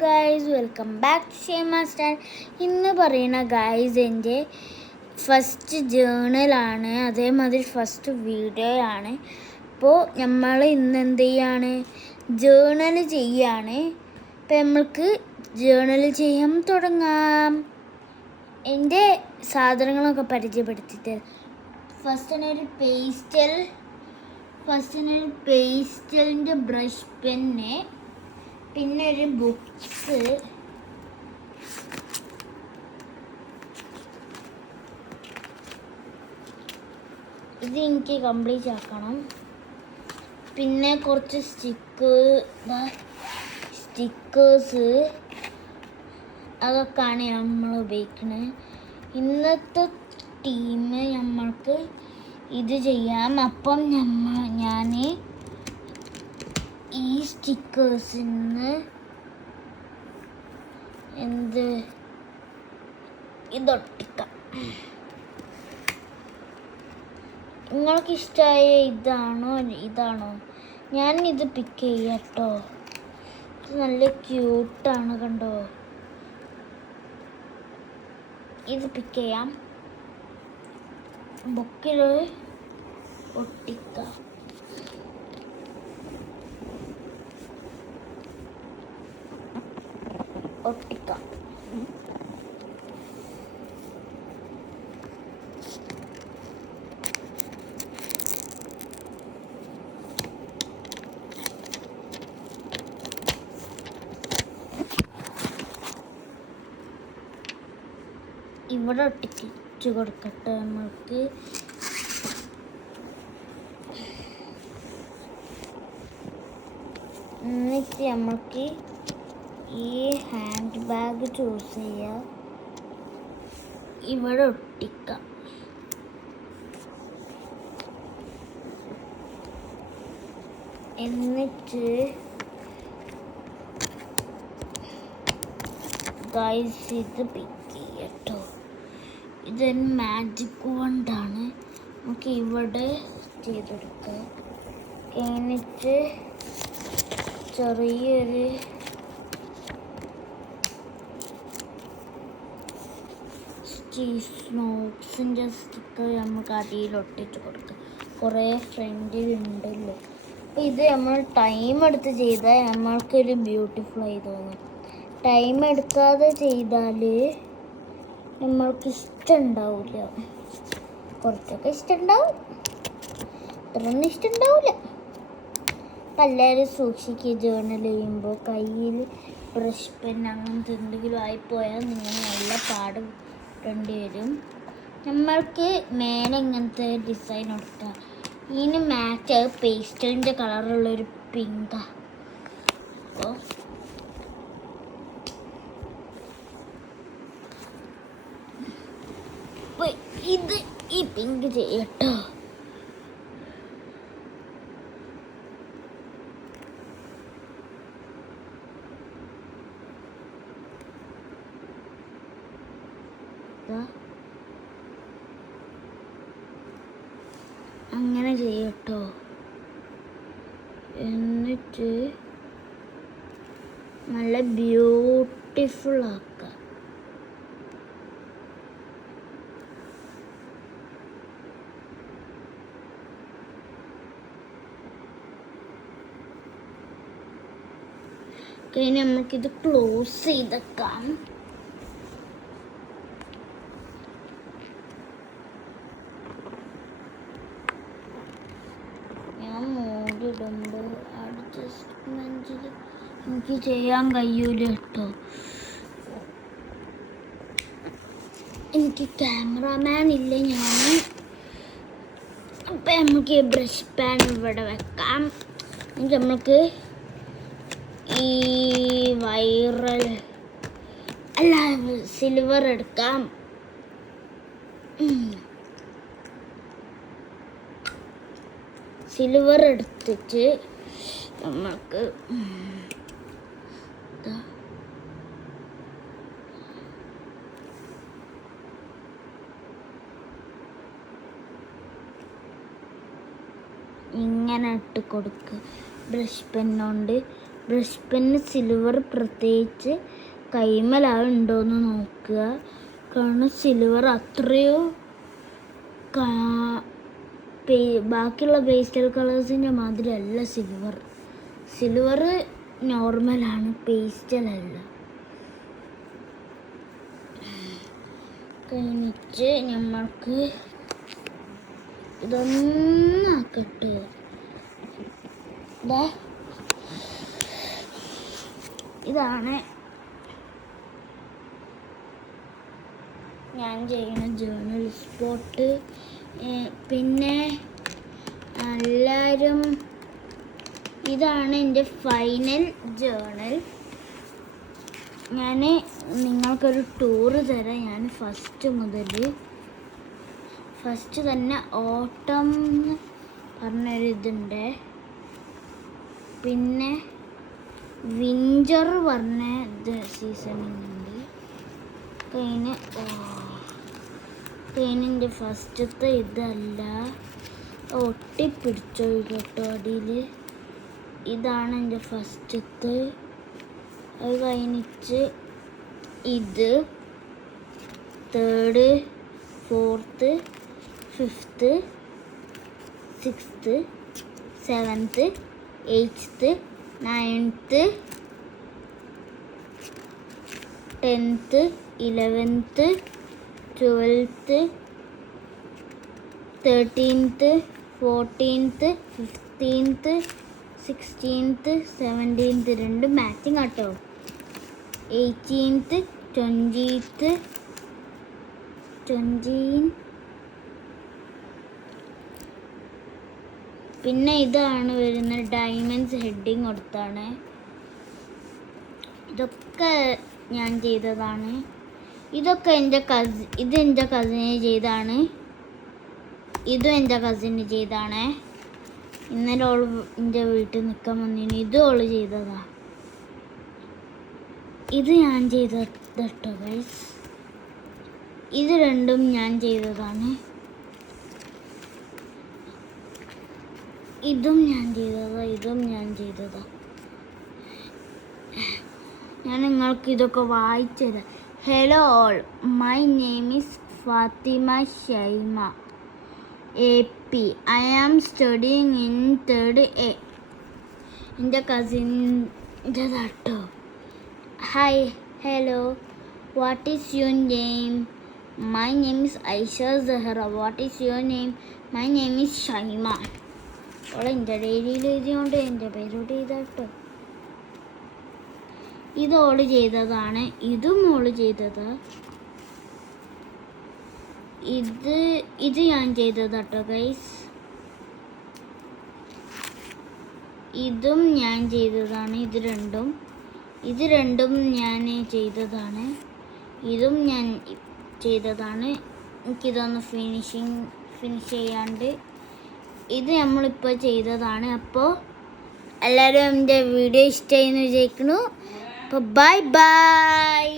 Guys, welcome back to Shema star. ഇന്ന് പറയുന്ന guys എൻ്റെ ഫസ്റ്റ് ജേണലാണ്, അതേമാതിരി ഫസ്റ്റ് വീഡിയോ ആണ്. അപ്പോൾ നമ്മൾ ഇന്ന് എന്ത് ചെയ്യാണ്, ജേണൽ ചെയ്യാണ്. അപ്പോൾ നമ്മൾക്ക് ജേണൽ ചെയ്യാൻ തുടങ്ങാം. എൻ്റെ സാധനങ്ങളൊക്കെ പരിചയപ്പെടുത്തിയിട്ട് ഫസ്റ്റിന് ഒരു പേസ്റ്റലിൻ്റെ ബ്രഷ് പെന്ന്, പിന്നെ ഒരു ബുക്സ്, ഇത് എനിക്ക് കംപ്ലീറ്റ് ആക്കണം. പിന്നെ കുറച്ച് സ്റ്റിക്കേഴ്സ് അതൊക്കെയാണ് നമ്മൾ ഉപയോഗിക്കുന്നത്. ഇന്നത്തെ ടീം നമ്മൾക്ക് ഇത് ചെയ്യാം. അപ്പം ഞാൻ ഈ സ്റ്റിക്കേഴ്സിൽ നിന്ന് ഇതൊട്ടിക്കാം. നിങ്ങൾക്ക് ഇഷ്ടമായ ഇതാണോ ഞാൻ ഇത് പിക്ക് ചെയ്യാം കേട്ടോ. ഇത് നല്ല ക്യൂട്ടാണ്, കണ്ടോ. ഇത് പിക്ക് ചെയ്യാം. ബുക്കിൽ ഒട്ടിക്കാം. ഇവിടെ ഒട്ടിച്ചു കൊടുക്കട്ടെ നമ്മൾക്ക്. എന്നിട്ട് നമ്മൾക്ക് ഈ ഹാൻഡ് ബാഗ് ചൂസ് ചെയ്യാം. ഇവിടെ ഒട്ടിക്കാം. എന്നിട്ട് ഗൈസ് ഇത് പിക്ക് ചെയ്യട്ടോ. ഇതൊരു മാജിക് വണ്ടാണ്. നമുക്ക് ഇവിടെ ചെയ്തെടുക്കാം. എന്നിട്ട് ചെറിയൊരു സ്നോക്സിൻ്റെ സ്റ്റിക്കർ നമുക്ക് അടിയിൽ ഒട്ടിച്ച് കൊടുക്കാം. കുറേ ഫ്രണ്ടിലുണ്ടല്ലോ. അപ്പോൾ ഇത് നമ്മൾ ടൈം എടുത്ത് ചെയ്താൽ നമ്മൾക്കൊരു ബ്യൂട്ടിഫുൾ ആയി തോന്നും. ടൈം എടുക്കാതെ ചെയ്താൽ നമ്മൾക്ക് ഇഷ്ടമുണ്ടാവില്ല. കുറച്ചൊക്കെ ഇഷ്ടമുണ്ടാവും, അത്രയൊന്നും ഇഷ്ടമുണ്ടാവില്ല. അപ്പം എല്ലാവരും സൂക്ഷിക്കുക. ജേർണൽ ചെയ്യുമ്പോൾ കയ്യിൽ ബ്രഷ് പെൻ അങ്ങനത്തെ എന്തെങ്കിലും ആയിപ്പോയാൽ നിങ്ങൾ നല്ല പാട് ഇടേണ്ടി വരും. നമ്മൾക്ക് മേലെ ഇങ്ങനത്തെ ഡിസൈൻ കൊടുക്കുക. ഇതിന് മാച്ച് പേസ്റ്റലിൻ്റെ കളറുള്ളൊരു പിങ്കാണ്. അപ്പോൾ ഇത് ഈ പിങ്ക് ചെയ്യട്ടോ. അങ്ങനെ ചെയ്യട്ടോ. എന്നിട്ട് നല്ല ബ്യൂട്ടിഫുൾ ആക്കാം. കഴിഞ്ഞ് നമുക്കിത് ക്ലോസ് ചെയ്തേക്കാം. ഞാൻ മൂടിടുമ്പോൾ അഡ്ജസ്റ്റ്മെൻറ്റിൽ എനിക്ക് ചെയ്യാൻ കഴിയൂല കേട്ടോ. എനിക്ക് ക്യാമറാമാൻ ഇല്ല ഞാൻ. അപ്പം നമുക്ക് ഈ ബ്രഷ് പാൻ ഇവിടെ വെക്കാം. എന്നിട്ട് നമുക്ക് ഈ സിൽവർ എടുക്കാം. സിൽവർ എടുത്തിട്ട് നമുക്ക് ഇങ്ങനെ ഇട്ട് കൊടുക്കുക. ബ്രഷ് പെന്നുകൊണ്ട് ബ്രഷ് പെന്ന് സിൽവർ പ്രത്യേകിച്ച് കൈമലുണ്ടോയെന്ന് നോക്കുക. കാരണം സിൽവർ അത്രയോ ബാക്കിയുള്ള പേസ്റ്റൽ കളേഴ്സിൻ്റെ മാതിരിയല്ല സിൽവർ. സിൽവർ നോർമലാണ്, പേസ്റ്റലല്ല. കഴിഞ്ഞിട്ട് നമ്മൾക്ക് ഇതൊന്നാക്കിട്ട് ഇതാണ് ഞാൻ ചെയ്യുന്ന ജേർണൽ സ്പോട്ട്. പിന്നെ എല്ലാവരും ഇതാണ് എൻ്റെ ഫൈനൽ ജേർണൽ. ഞാൻ നിങ്ങൾക്കൊരു ടൂറ് തരാം. ഞാൻ ഫസ്റ്റ് തന്നെ ഓട്ടം പറഞ്ഞൊരിതുണ്ട്, പിന്നെ വിൻ്റർ പറഞ്ഞ സീസണിങ് ഉണ്ട്. എൻ്റെ ഫസ്റ്റത്തെ ഇതല്ല, ഒട്ടിപ്പിടിച്ചോ കേട്ടോ അടിയിൽ. ഇതാണ് എൻ്റെ ഫസ്റ്റത്തെ. അത് കഴിഞ്ഞിട്ട് ഇത് 3rd 4th 5th 6th 7th 8th 9th 10th 11th 12th 13th 14th 15th 16th 17th രണ്ട് മാച്ചിങ് ആട്ടോ. 18th 20th പിന്നെ ഇതാണ് വരുന്ന ഡയമണ്ട്സ് ഹെഡിങ് കൊടുത്താണ്. ഇതൊക്കെ ഞാൻ ചെയ്തതാണ്. ഇതൊക്കെ എൻ്റെ കസിന് ചെയ്താണ്. ഇതും എൻ്റെ കസിന് ചെയ്താണ്. ഇന്നലെ ഓൾ എൻ്റെ വീട്ടിൽ നിൽക്കാൻ വന്നിന്. ഇതും ഓള് ചെയ്തതാ. ഇത് ഞാൻ ചെയ്തട്ടോ ഗൈസ്. ഇത് രണ്ടും ഞാൻ ചെയ്തതാണ്. ഇതും ഞാൻ ചെയ്തതാ. ഞാൻ നിങ്ങൾക്ക് ഇതൊക്കെ വായിച്ചത്. Hello all, my name is Fathima Shaima AP. I am studying in 3rd A. എൻ്റെ കസിൻ്റെതാട്ടോ. Hi, hello, what is your name? My name is Aisha Sahra. What is your name? My name is Shaima. ഓളെ എൻ്റെ ഡയറിയിൽ എഴുതിയോണ്ട് എൻ്റെ പേരോട് ചെയ്താട്ടോ. ഇത് ഓള് ചെയ്തതാണ്. ഇതും ഓള് ചെയ്തതാ. ഇത് ഞാൻ ചെയ്തതാട്ടോ ഗൈസ്. ഇതും ഞാൻ ചെയ്തതാണ്. ഇത് രണ്ടും ഞാൻ ചെയ്തതാണ്. ഇതും ഞാൻ ചെയ്തതാണ്. എനിക്കിതൊന്ന് ഫിനിഷ് ചെയ്യാണ്ട് ഇത് നമ്മളിപ്പോൾ ചെയ്തതാണ്. അപ്പോൾ എല്ലാവരും എൻ്റെ വീഡിയോ ഇഷ്ടമായി എന്ന് വിചാരിക്കുന്നു. അപ്പോൾ ബൈ.